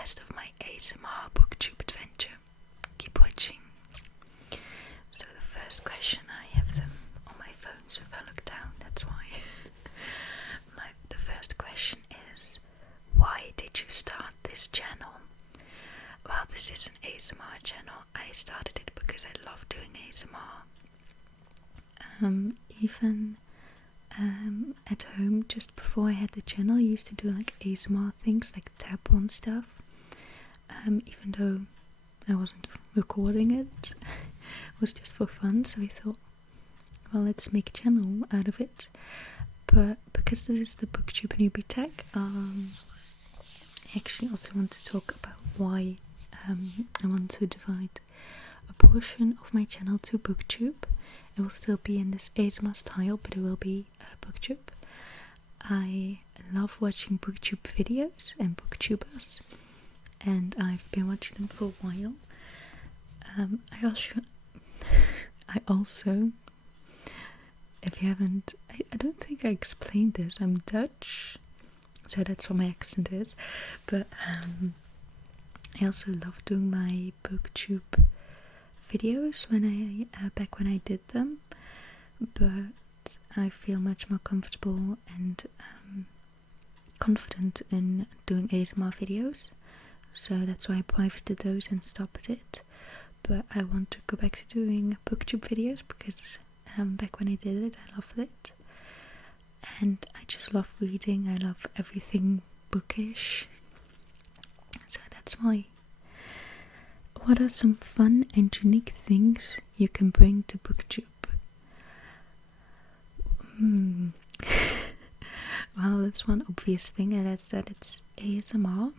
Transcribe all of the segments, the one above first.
rest of my ASMR Booktube adventure. Keep watching. So the first question, I have them on my phone, so if I look down, that's why. The first question is, why did you start this channel? Well, this is an ASMR channel. I started it because I love doing ASMR. Even at home, just before I had the channel, I used to do like ASMR things, like tap on stuff. Even though I wasn't recording it, it was just for fun. So I thought, well, let's make a channel out of it. But because this is the Booktube Newbie TAG, I actually also want to talk about why I want to divide a portion of my channel to Booktube. It will still be in this ASMR style, but it will be Booktube. I love watching Booktube videos and Booktubers, and I've been watching them for a while. I also, if you haven't, I don't think I explained this. I'm Dutch, so that's what my accent is. But I also love doing my Booktube videos back when I did them, but I feel much more comfortable and confident in doing ASMR videos, so that's why I privated those and stopped it. But I want to go back to doing Booktube videos because back when I did it, I loved it, and I just love reading. I love everything bookish, so that's why. What are some fun and unique things you can bring to Booktube? Well, that's one obvious thing, and that's that it's ASMR.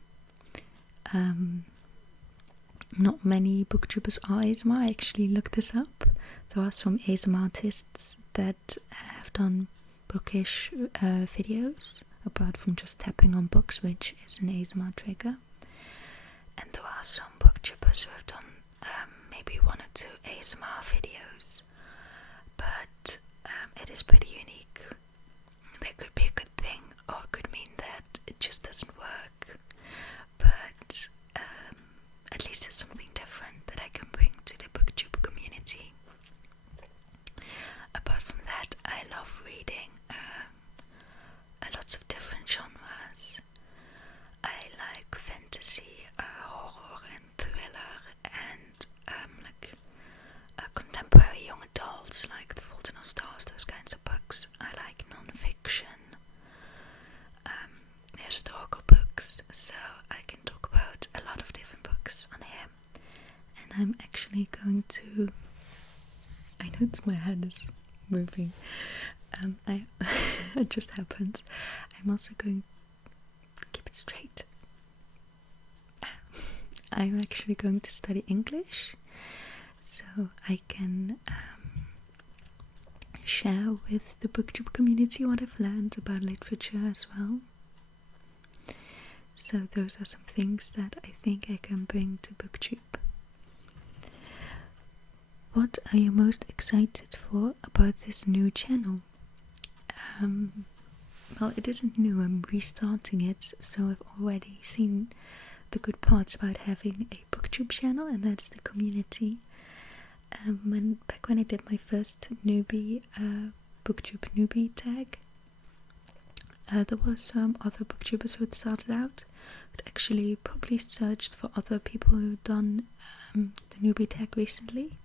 Not many booktubers are ASMR. I actually looked this up. There are some ASMR artists that have done bookish videos, apart from just tapping on books, which is an ASMR trigger. And there are some booktubers who have done maybe 1 or 2 ASMR videos, but it is pretty unique. That could be a good thing, or it could mean that it just doesn't work, but at least it's something different that I can bring to the Booktube community. Apart from that, I love reading lots of different genres. I like fantasy, horror and thriller, and contemporary young adults, like The Fault in Our Stars, those kinds of books. I like non-fiction, historical books, so I can talk about a lot of different books on here. And I'm actually going to, I notice my head is moving, it just happens. I'm also going to keep it straight. I'm actually going to study English, so I can share with the Booktube community what I've learned about literature as well. So those are some things that I think I can bring to Booktube. What are you most excited for about this new channel? Well, it isn't new, I'm restarting it, so I've already seen the good parts about having a Booktube channel, and that's the community. Back when I did my first Booktube Newbie TAG, there was some other booktubers who had started out, but actually probably searched for other people who'd done the Newbie TAG recently,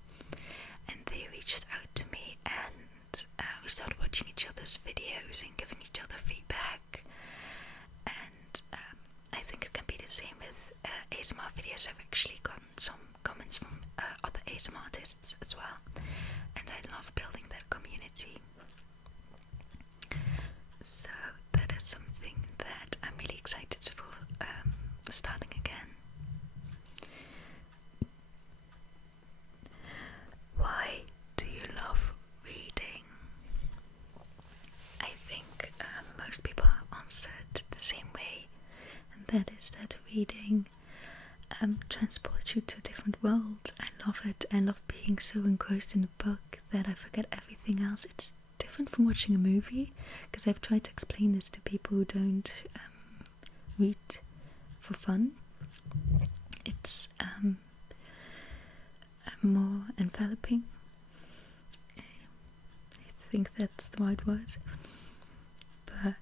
and they reached out to me, and we started watching each other's videos and giving each other feedback. And I think it can be the same with ASMR videos. I've actually gotten some comments from other ASMR artists as well, and I love building that community. So that is something that I'm really excited for starting again. Why do you love reading? I think most people answered the same way, and that is that reading transports you to a different world. I love it. I love being so engrossed in the book that I forget everything else. It's different from watching a movie, because I've tried to explain this to people who don't read for fun. It's more enveloping. I think that's the right word. But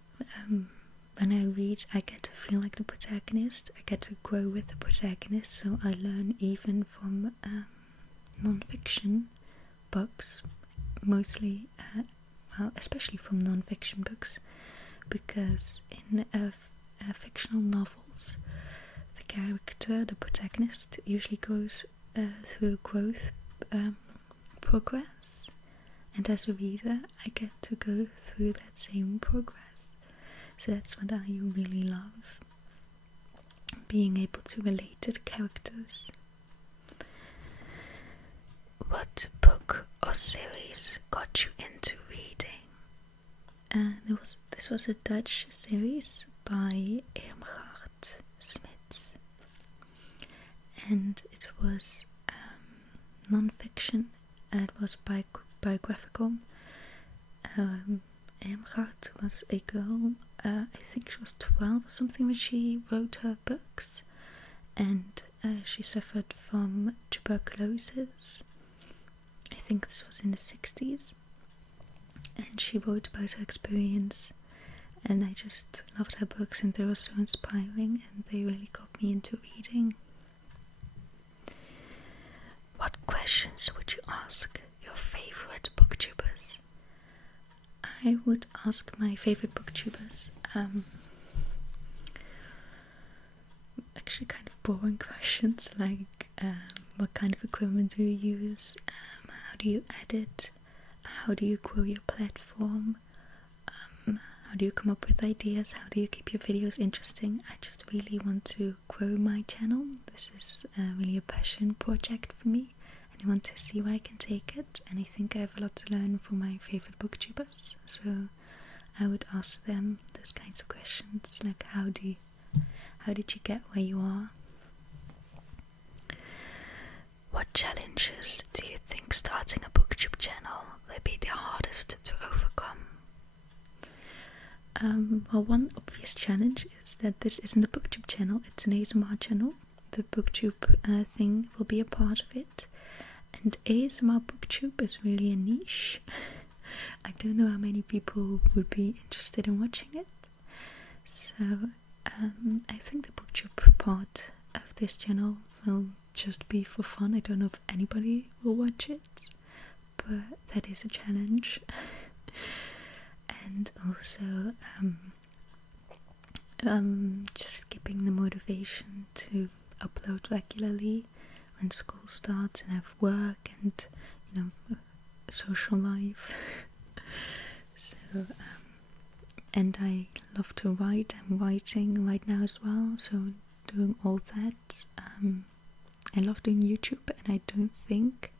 when I read, I get to feel like the protagonist. I get to grow with the protagonist, so I learn even from non-fiction books, mostly, especially from non-fiction books, because in fictional novels, the character, the protagonist, usually goes through growth progress, and as a reader I get to go through that same progress. So that's what I really love, being able to relate to the characters. What book or series got you into reading? This was a Dutch series by Irmgard Smits, and it was non-fiction. It was biographical. Irmgard was a girl, I think she was 12 or something when she wrote her books, and she suffered from tuberculosis. I think this was in the 60s, and she wrote about her experience, and I just loved her books, and they were so inspiring, and they really got me into reading. What questions would you ask your favorite booktubers? I would ask my favorite booktubers actually kind of boring questions, like what kind of equipment do you use, how do you edit, how do you grow your platform, how do you come up with ideas, how do you keep your videos interesting. I just really want to grow my channel. This is really a passion project for me, and I want to see where I can take it, and I think I have a lot to learn from my favorite booktubers, so I would ask them those kinds of questions, like how did you get where you are? What challenges do you think starting a booktube channel will be the hardest to overcome? Well, one obvious challenge is that this isn't a booktube channel, it's an ASMR channel. The booktube thing will be a part of it, and ASMR booktube is really a niche. I don't know how many people would be interested in watching it, so I think the booktube part of this channel will just be for fun. I don't know if anybody will watch it, but that is a challenge. And also just keeping the motivation to upload regularly when school starts and have work and social life. So and I love to write. I'm writing right now as well, so doing all that. I love doing YouTube, and I don't think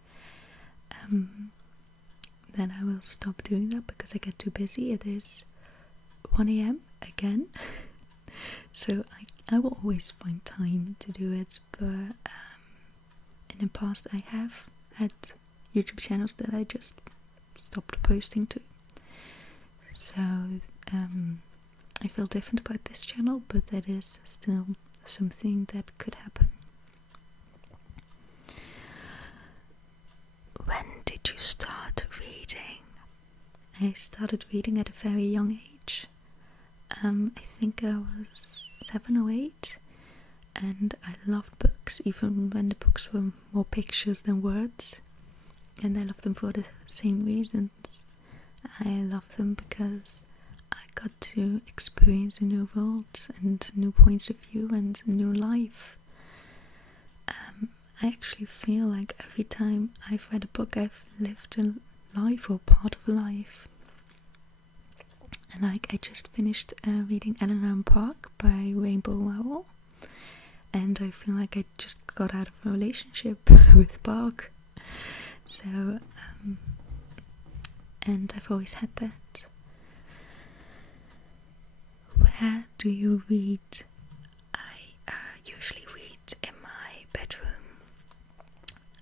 that I will stop doing that because I get too busy. It is 1 AM again, so I will always find time to do it, but in the past I have had YouTube channels that I just stopped posting to. So I feel different about this channel, but that is still something that could happen. When did you start reading? I started reading at a very young age. I think I was 7 or 8, and I loved books, even when the books were more pictures than words. And I love them for the same reasons. I love them because I got to experience a new world and new points of view and a new life. I actually feel like every time I've read a book, I've lived a life or part of a life. And like I just finished reading Eleanor and Park by Rainbow Rowell, and I feel like I just got out of a relationship with Park. So, and I've always had that. Where do you read? I usually read in my bedroom.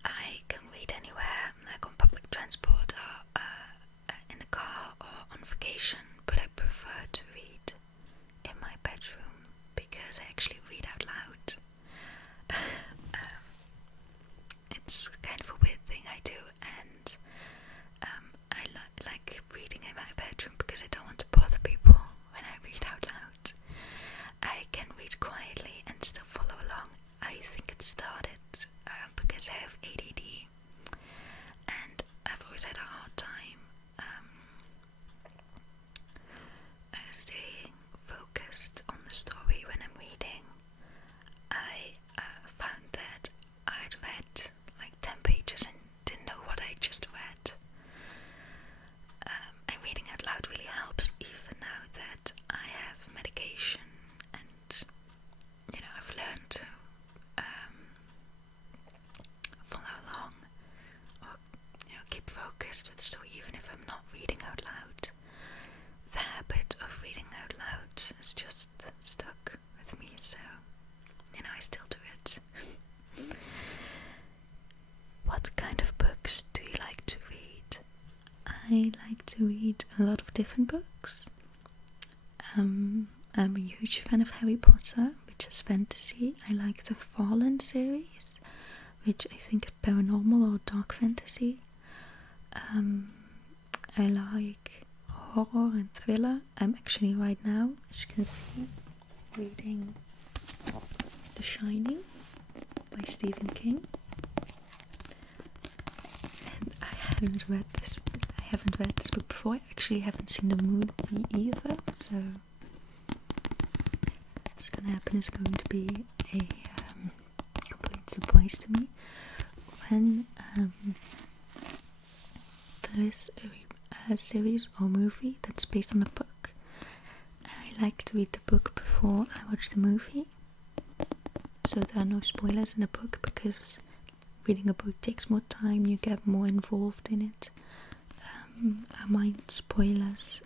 I can read anywhere, like on public transport or in the car or on vacation, but I prefer to read in my bedroom because I actually read out loud. I like to read a lot of different books. I'm a huge fan of Harry Potter, which is fantasy. I like the Fallen series, which I think is paranormal or dark fantasy. I like horror and thriller. I'm actually right now, as you can see, reading The Shining by Stephen King. And I haven't read this book before. I actually haven't seen the movie either, so what's gonna happen is going to be a complete surprise to me when there is a series or movie that's based on a book. I like to read the book before I watch the movie, so there are no spoilers in the book, because reading a book takes more time, you get more involved in it. I mind spoilers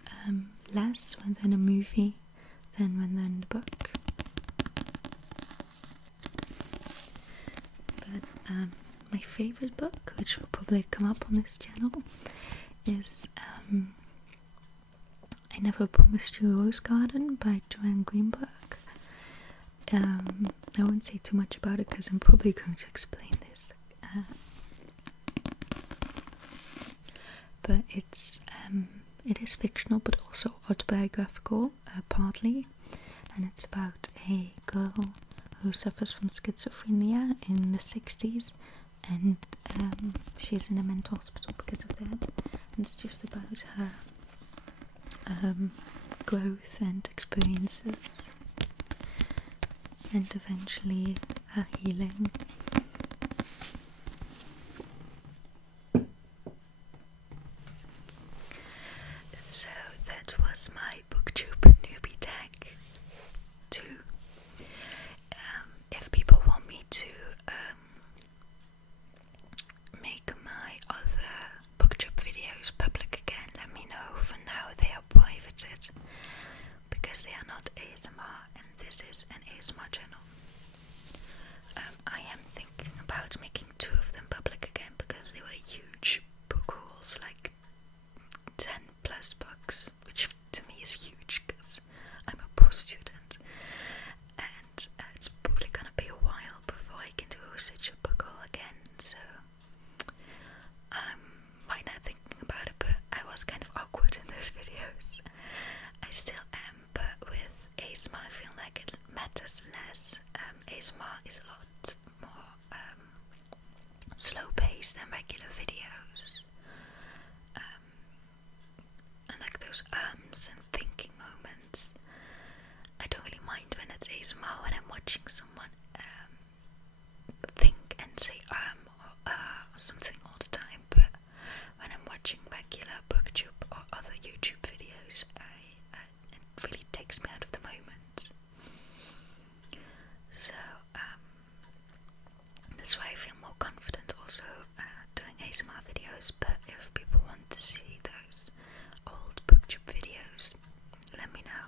less when they're in a movie than when they're in the book. But my favourite book, which will probably come up on this channel, is I Never Promised You a Rose Garden by Joanne Greenberg. I won't say too much about it because I'm probably going to explain this. But it is fictional but also autobiographical, partly, and it's about a girl who suffers from schizophrenia in the 60s, and she's in a mental hospital because of that, and it's just about her growth and experiences, and eventually her healing. So that was my Booktube Newbie TAG 2. If people want me to make my other Booktube videos public again, let me know. For now they are privated because they are not ASMR, and this is an ASMR channel. I am thinking about making 2 of them public again because they were huge book hauls, like 10 plus books, which to me is huge because I'm a poor student, and it's probably gonna be a while before I can do such a book haul again, so I'm right now thinking about it, but I was kind of awkward in those videos. I still am, but with ASMR I feel like it matters less. ASMR is a lot more slow paced than regular videos. And like those and thinking moments, I don't really mind when it's ASMR when I'm watching someone think and say or something all the time, but when I'm watching regular Booktube or other YouTube videos, it really takes me out of the moment. So that's why I feel more confident also doing ASMR videos. But if people want to see those old Booktube videos, let me know.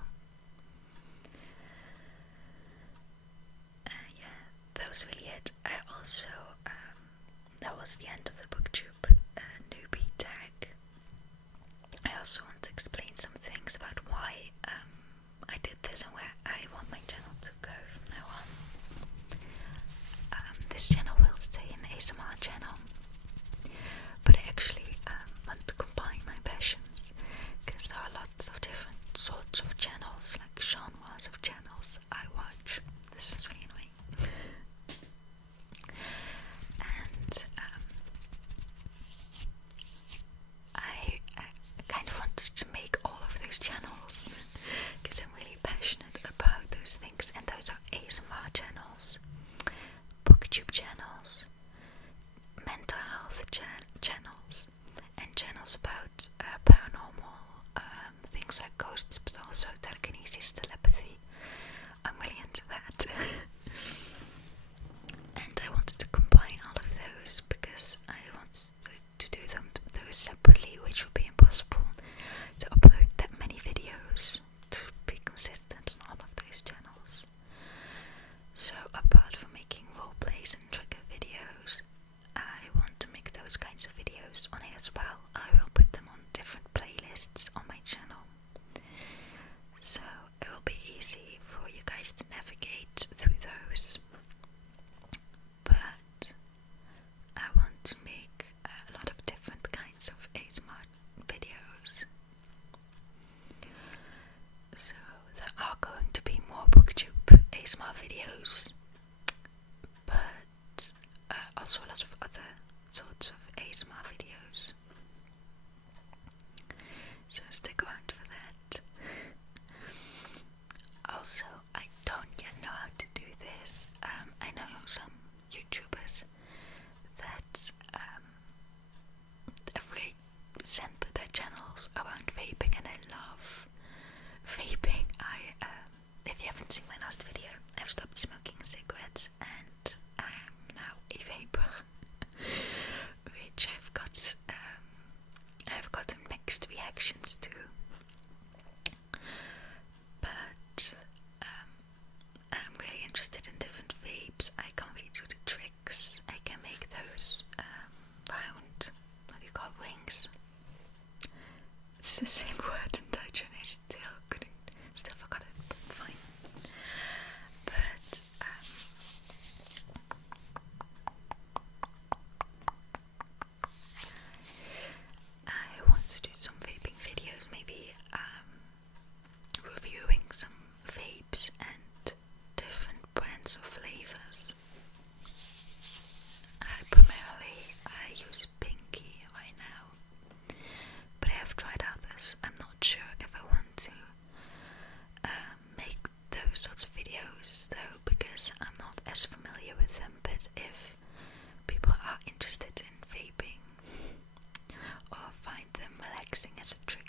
videos though, because I'm not as familiar with them, but if people are interested in vaping or find them relaxing as a trigger,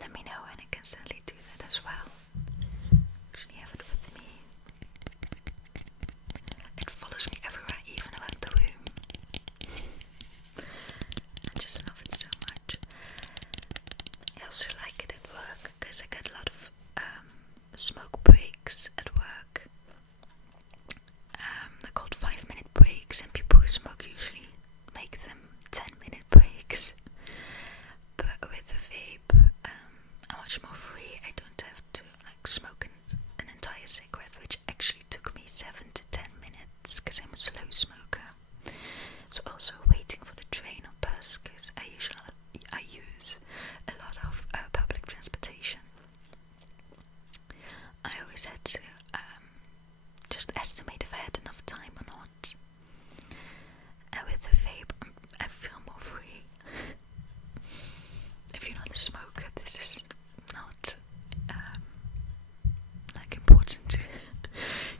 let me know and I can certainly do that as well. Actually have it with me. It follows me everywhere, even around the room. I just love it so much. I also like it at work because I get a lot of smoke breaks at work. They're called 5-minute breaks, and people who smoke usually make them 10-minute breaks. But with the vape, I'm much more free. I don't have to smoke an entire cigarette, which actually took me 7 to 10 minutes because I'm a slow smoker. So also waiting for the train or bus, because I use a lot of public transportation. I always had to just estimate if I had enough time or not. And with the vape, I feel more free. If you're not a smoker, this is not important.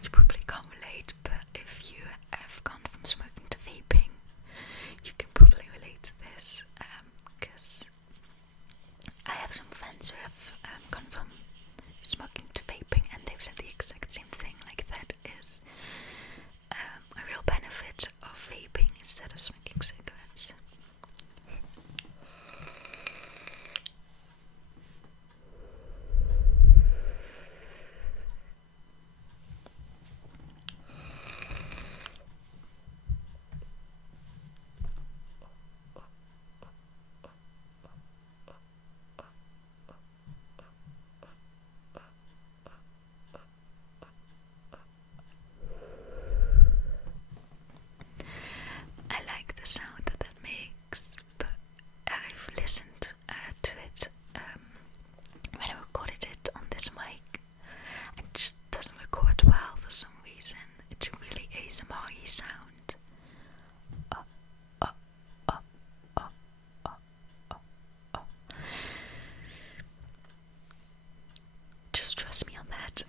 You probably can't relate, but if you have gone from smoking to vaping, you can probably relate to this, because I have some friends who have gone from smoking to vaping, and they've said the exact same thing. Like, that is a real benefit of vaping instead of smoking cigarettes. I like the sound that makes, but I've listened to it when I recorded it on this mic. It just doesn't record well for some reason. It's a really ASMR-y sound. Just trust me on that.